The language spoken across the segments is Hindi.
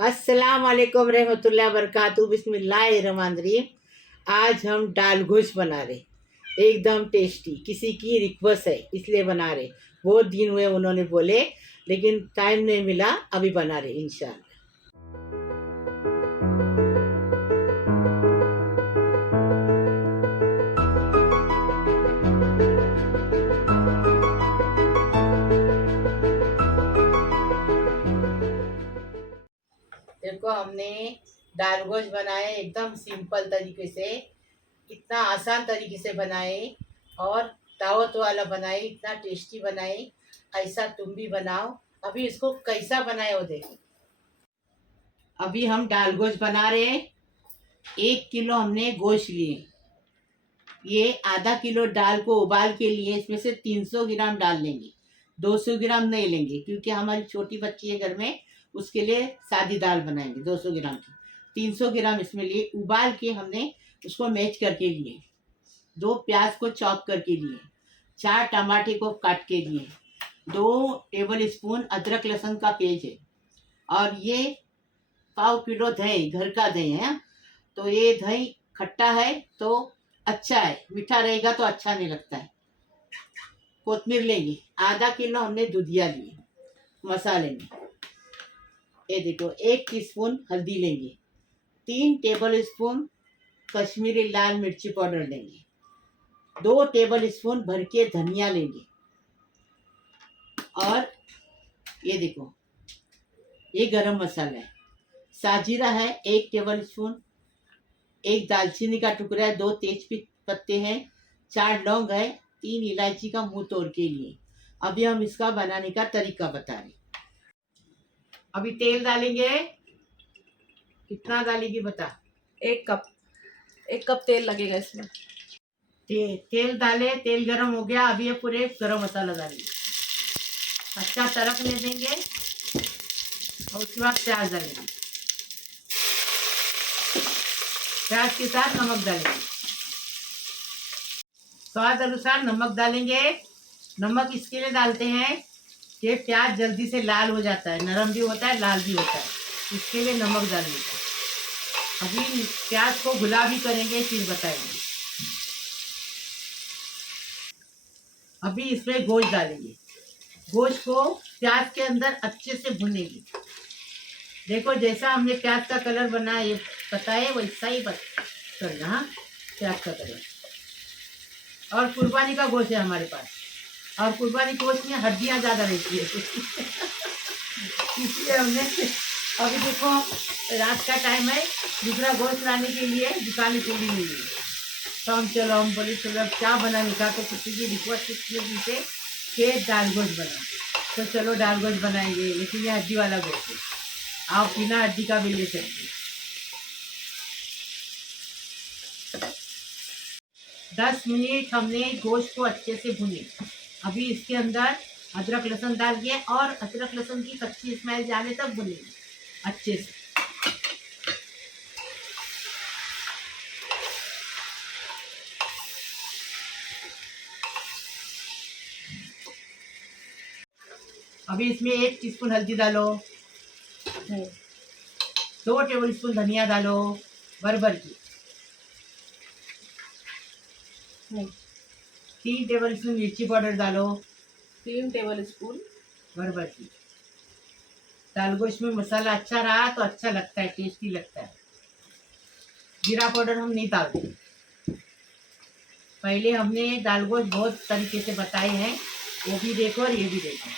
अस्सलाम वालेकुम रहमतुल्लाहि बरकातहू बिस्मिल्लाहिर्रहमानिर्रहीम। आज हम दाल गोश्त बना रहे, एकदम टेस्टी। किसी की रिक्वेस्ट है इसलिए बना रहे। बहुत दिन हुए उन्होंने बोले, लेकिन टाइम नहीं मिला, अभी बना रहे इंशाल्लाह। देखो, हमने दाल गोश्त बनाए एकदम सिंपल तरीके से, इतना आसान तरीके से बनाए और दावत वाला बनाए, इतना टेस्टी बनाए। ऐसा तुम भी बनाओ। अभी इसको कैसा बनाए वो देखो। अभी हम दाल गोश्त बना रहे हैं। 1 किलो हमने गोश्त लिए। ये आधा किलो दाल को उबाल के लिए इसमें से 300 ग्राम डाल लेंगे। 200 ग्राम नहीं लेंगे क्योंकि हमारी छोटी बच्ची है घर में, उसके लिए सादी दाल बनाएंगे 200 ग्राम की। 300 ग्राम इसमें लिए। उबाल के हमने उसको मैच करके लिए। 2 प्याज को चॉप करके लिए। 4 टमाटे को काट के लिए। 2 टेबल स्पून अदरक लहसुन का पेस्ट है। और ये 1/4 किलो दही, घर का दही है। तो ये दही खट्टा है तो अच्छा है, मीठा रहेगा तो अच्छा नहीं लगता है। कोतमीर लेंगे। आधा किलो हमने दूधिया लिए। मसाले में ये देखो, 1 टीस्पून हल्दी लेंगे। 3 टेबल स्पून कश्मीरी लाल मिर्ची पाउडर लेंगे। 2 टेबल स्पून भर के धनिया लेंगे। और ये देखो, ये गरम मसाला है। साजीरा है 1 टेबल स्पून। 1 दालचीनी का टुकड़ा है। 2 तेज पत्ते हैं। 4 लौंग है। 3 इलायची का मुंह तोड़ के लिए। अभी हम इसका बनाने का तरीका बता रहे। अभी तेल डालेंगे। कितना डालेगी बता। 1 कप 1 कप तेल लगेगा इसमें। तेल डाले, तेल गरम हो गया। अभी ये पूरे गरम मसाला डालेंगे। अच्छा तड़कने देंगे और उसके बाद प्याज डालेंगे। प्याज के साथ नमक डालेंगे। स्वाद अनुसार नमक डालेंगे। नमक इसके लिए डालते हैं कि प्याज जल्दी से लाल हो जाता है, नरम भी होता है, लाल भी होता है, इसके लिए नमक डालेंगे। अभी प्याज को गुलाबी करेंगे, फिर बताएंगे। अभी इसमें गोश्त डालेंगे। गोश्त को प्याज के अंदर अच्छे से भुनेंगे। देखो, जैसा हमने प्याज का कलर बनाया ये पता है, वैसा ही करना। हाँ, प्याज का कलर। और कुर्बानी का गोश्त है हमारे पास, और कुर्बानी गोश्त में हड्डियाँ ज़्यादा रहती है इसलिए हमने अभी देखो, रात का टाइम है, दूसरा गोश्त लाने के लिए दुकानें खुली नहीं है। तो हम चलो, हम बोले चलो अब क्या बनाने का, तो किसी की रिक्वेस्ट नीचे के दाल गोश्त बना। तो चलो दाल गोश्त बनाएंगे, लेकिन ये हड्डी वाला गोश्त है। आप बिना हड्डी का भी ले सकते। 10 मिनट हमने गोश्त को अच्छे से भुने। अभी इसके अंदर अदरक लहसुन डाल दिए और अदरक लहसुन की कच्ची स्मेल जाने तक भुनेंगे अच्छे से। अभी इसमें 1 टीस्पून हल्दी डालो। 2 टेबल स्पून धनिया डालो भर की। 3 टेबल स्पून मिर्ची पाउडर डालो 3 टेबल स्पून भर की। दाल गोश्त में मसाला अच्छा रहा तो अच्छा लगता है, टेस्टी लगता है। जीरा पाउडर हम नहीं डालते। पहले हमने दाल गोश्त बहुत तरीके से बताए हैं, वो भी देखो और ये भी देखो।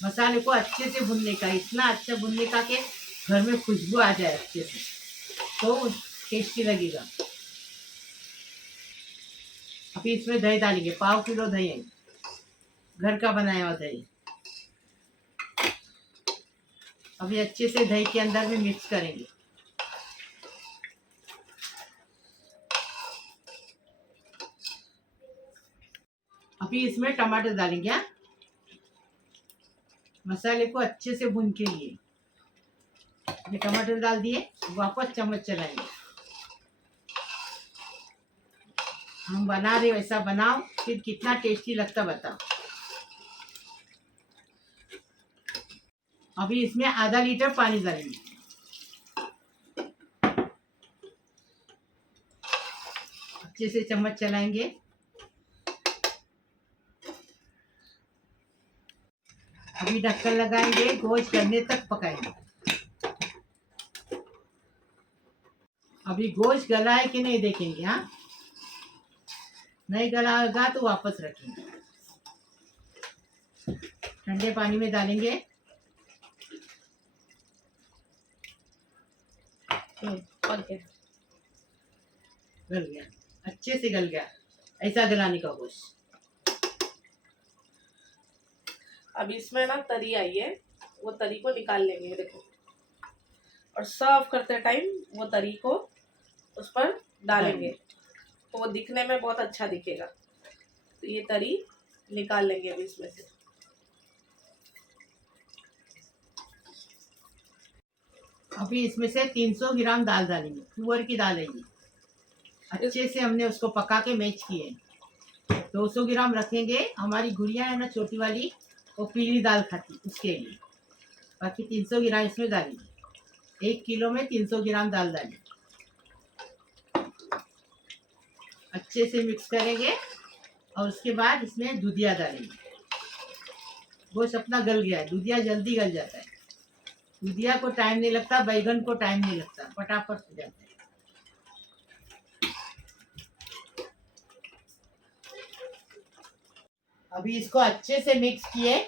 मसाले को अच्छे से भुनने का, इतना अच्छा भुनने का कि घर में खुशबू आ जाए अच्छे से, तो टेस्टी लगेगा। अभी इसमें दही डालेंगे। 1/4 किलो दही है, घर का बनाया हुआ दही। अभी अच्छे से दही के अंदर में मिक्स करेंगे। अभी इसमें टमाटर डालेंगे। हाँ? मसाले को अच्छे से भून के लिए ये टमाटर डाल दिए। वापस चम्मच चलाएंगे। हम बना रहे वैसा बनाओ, फिर कितना टेस्टी लगता बताओ। अभी इसमें आधा लीटर पानी डालेंगे। अच्छे से चम्मच चलाएंगे। अभी ढक्कन लगाएंगे, गोश्त गलने तक पकाएंगे। अभी गोश्त गला है कि नहीं देखेंगे। हाँ, नहीं गला होगा तो वापस रखेंगे। ठंडे पानी में डालेंगे। पक गया, गल गया, अच्छे से गल गया। ऐसा गलाने का गोश्त। अब इसमें ना तरी आई है, वो तरी को निकाल लेंगे, देखो। और सर्व करते टाइम वो तरी को उस पर डालेंगे तो वो दिखने में बहुत अच्छा दिखेगा। तो ये तरी निकाल लेंगे अभी इसमें से। अभी इसमें से 300 ग्राम दाल डालेंगे। तुअर की दाल है ये। अच्छे से हमने उसको पका के मैच किए। 200 ग्राम रखेंगे। हमारी गुड़िया है ना छोटी वाली, वो पीली दाल खाती, उसके लिए। बाकी 300 ग्राम इसमें डालेंगे। 1 किलो में 300 ग्राम दाल डालेंगे। अच्छे से मिक्स करेंगे और उसके बाद इसमें दूधिया डालेंगे। गोश्त अपना गल गया है। दूधिया जल्दी गल जाता है। दूधिया को टाइम नहीं लगता, बैगन को टाइम नहीं लगता, फटाफट हो जाता है। अभी इसको अच्छे से मिक्स किए।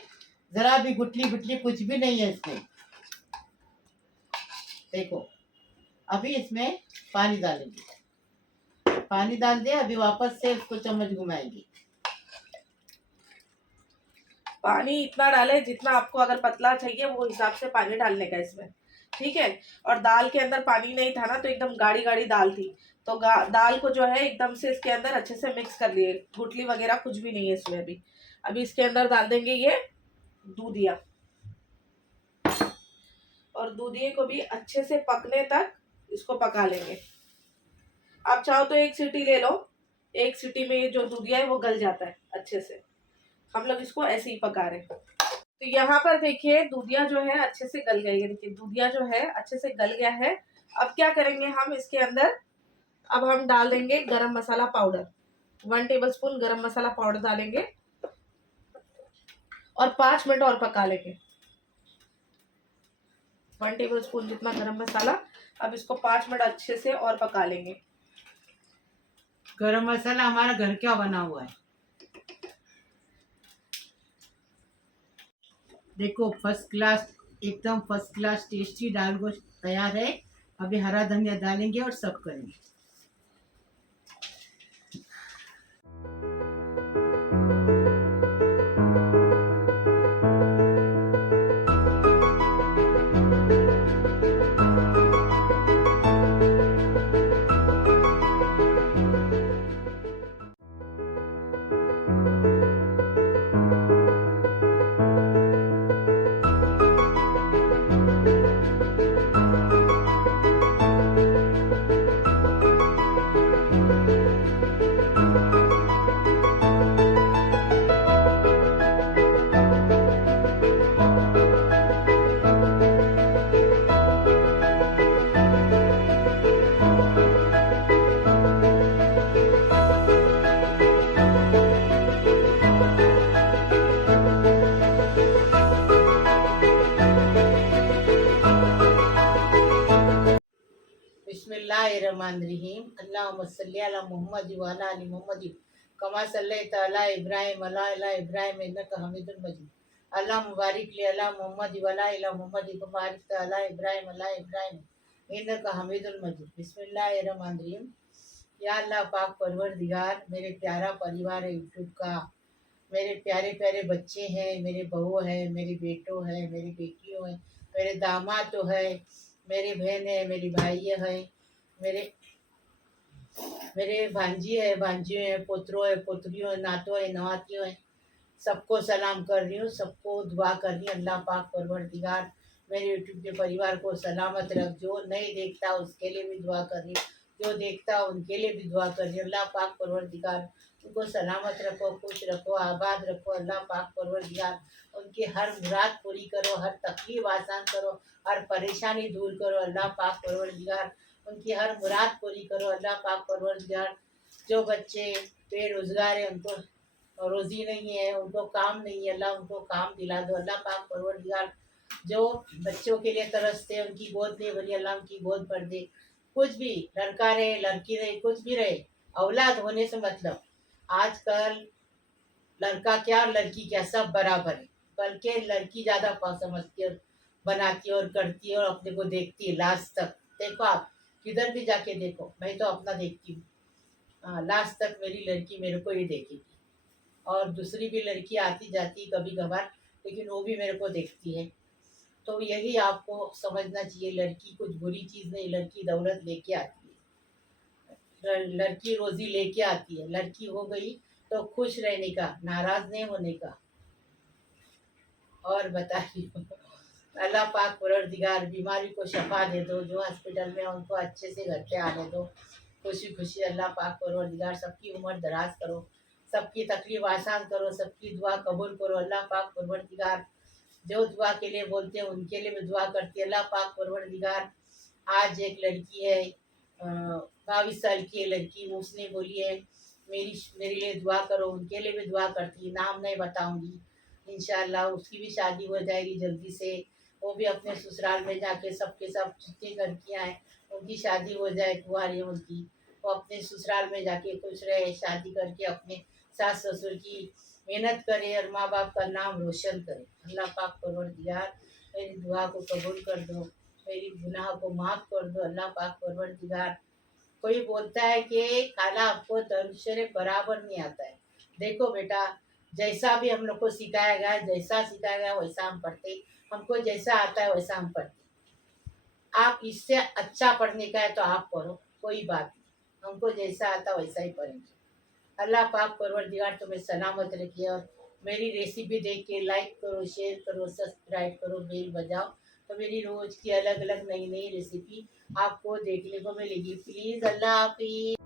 जरा भी गुटली गुटली कुछ भी नहीं है इसमें। देखो, अभी इसमें पानी डालेंगे। पानी डाल दे। अभी वापस से इसको चम्मच घुमाएंगे। पानी इतना डालें जितना आपको अगर पतला चाहिए वो हिसाब से पानी डालने का इसमें, ठीक है। और दाल के अंदर पानी नहीं था ना, तो एकदम गाढ़ी गाढ़ी दाल थी, तो दाल को जो है एकदम से इसके अंदर अच्छे से मिक्स कर लिए। गुटली वगैरह कुछ भी नहीं है इसमें। अभी इसके अंदर डाल देंगे ये दूधिया, और दूधिये को भी अच्छे से पकने तक इसको पका लेंगे। आप चाहो तो 1 सीटी ले लो। 1 सीटी में जो दूधिया है वो गल जाता है अच्छे से। हम लोग इसको ऐसे ही पका रहे हैं। तो यहाँ पर देखिए दूधिया जो है अच्छे से गल गई है। देखिए दूधिया जो है अच्छे से गल गया है। अब क्या करेंगे हम इसके अंदर, अब हम डाल देंगे गरम मसाला पाउडर। 1 टेबलस्पून गरम मसाला पाउडर डालेंगे और 5 मिनट और पका लेंगे। 1 टेबलस्पून जितना गरम मसाला। अब इसको 5 मिनट अच्छे से और पका लेंगे। गरम मसाला हमारा घर का बना हुआ है। देखो, फर्स्ट क्लास, एकदम फर्स्ट क्लास टेस्टी दाल गोश्त तैयार है। अभी हरा धनिया डालेंगे और सर्व करेंगे। बिस्मिल्लाहिर्रहमानिर्रहीम। अल्लाहुम्मा सल्ली अला मुहम्मद व अला आलि मुहम्मद कमा सल्लैता अला इब्राहिम अला इब्राहिम इन्नका हमीदुल मजीद। अल्लाह मुबारिक ले अला मुहम्मद व अला इला मुहम्मद व बारिक अला इब्राहिम इन्नका हमीदुल मजीद। बिस्मिल्लाहिर्रहमानिर्रहीम। या अल्लाह पाक परवरदिगार, मेरे प्यारा परिवार है यूट्यूब का, मेरे प्यारे प्यारे बच्चे हैं, मेरे बहू है, मेरे बेटो है, मेरी बेटियों है, मेरे दामाद तो है, मेरी बहन है, मेरी भाई है, मेरे मेरे भांजी है, भांजियों है, पोतरों है, पोतरियों है, नातों है, नवातियों है। सबको सलाम कर रही हूँ, सबको दुआ कर रही हूँ। अल्लाह पाक परवरदिगार मेरे यूट्यूब के परिवार को सलामत रख। जो नहीं देखता उसके लिए भी दुआ कर रही हूँ, जो देखता उनके लिए भी दुआ कर रही हूँ। अल्लाह पाक परवरदिगार उनको सलामत रखो, खुश रखो, आबाद रखो। अल्लाह पाक परवरदिगार उनकी हर मुराद पूरी करो, हर तकलीफ आसान करो, हर परेशानी दूर करो। अल्लाह पाक परवरदिगार उनकी हर मुराद पूरी करो। अल्लाह पाक परवरदिगार जो बच्चे बेरोजगार है, उनको रोजी नहीं है, उनको काम नहीं है, अल्लाह उनको काम दिला दो। अल्लाह पाक परवरदिगार जो बच्चों के लिए तरसते हैं, उनकी गोद नहीं भरी, अल्लाह उनकी गोद भर दे। कुछ भी, लड़का रहे लड़की रहे, कुछ भी रहे, औलाद होने से मतलब आजकल लड़का क्या और लड़की क्या सब बराबर है। बल्कि लड़की ज्यादा समझती है और बनाती है और करती है और अपने को देखती है लास्ट तक। देखो आप किधर भी जाके देखो, मैं तो अपना देखती हूँ। हाँ, लास्ट तक मेरी लड़की मेरे को ही देखेगी। और दूसरी भी लड़की आती जाती कभी कभार, लेकिन वो भी मेरे को देखती है। तो यही आपको समझना चाहिए, लड़की कुछ बुरी चीज़ नहीं, लड़की दौलत लेके आती है, लड़की रोजी लेके आती है। लड़की हो गई तो खुश रहने का, नाराज नहीं होने का। और बताइए अल्लाह पाक परवरदिगार बीमारी को शफा दे दो, जो हॉस्पिटल में है, उनको अच्छे से घर पे आने दो खुशी खुशी। अल्लाह पाक परवरदिगार सबकी उम्र दराज करो, सबकी तकलीफ आसान करो, सबकी दुआ कबूल करो। अल्लाह पाक परवरदिगार जो दुआ के लिए बोलते हैं उनके लिए भी दुआ करती है। अल्लाह पाक परवरदिगार आज एक लड़की है, 22 साल की है लड़की, उसने बोली है मेरी मेरे लिए दुआ करो, उनके लिए भी दुआ करती है। नाम नहीं बताऊंगी, इंशाल्लाह उसकी भी शादी हो जाएगी जल्दी से। वो भी अपने ससुराल में जाके सबके सब जितनी लड़कियां हैं उनकी शादी हो जाए, कुंवारी उनकी, वो अपने ससुराल में जाके खुश रहे, शादी करके अपने सास ससुर की मेहनत करे और माँ बाप का नाम रोशन करे। अल्लाह पाक परवरदिगार मेरी दुआ को कबूल कर दो, मेरी गुनाह को माफ़ कर दो। अल्लाह पाक परवरदिगार कोई बोलता है कि खाला आपको दरुशरे बराबर नहीं आता है। देखो बेटा, जैसा भी हम लोग को सिखाया गया है, जैसा सिखाया गया है, वैसा हम पढ़ते, हमको जैसा आता है वैसा हम पढ़ते। आप इससे अच्छा पढ़ने का है तो आप पढ़ो, कोई बात नहीं, हमको जैसा आता वैसा ही पढ़ेंगे। अल्लाह पाक परवरदिगार तुम्हें सलामत रखे। और मेरी रेसिपी देख के लाइक करो, शेयर करो, सब्सक्राइब करो, बेल बजाओ, तो मेरी रोज़ की अलग अलग नई नई रेसिपी आपको देखने को मिलेगी। प्लीज़, अल्लाह हाफिज़।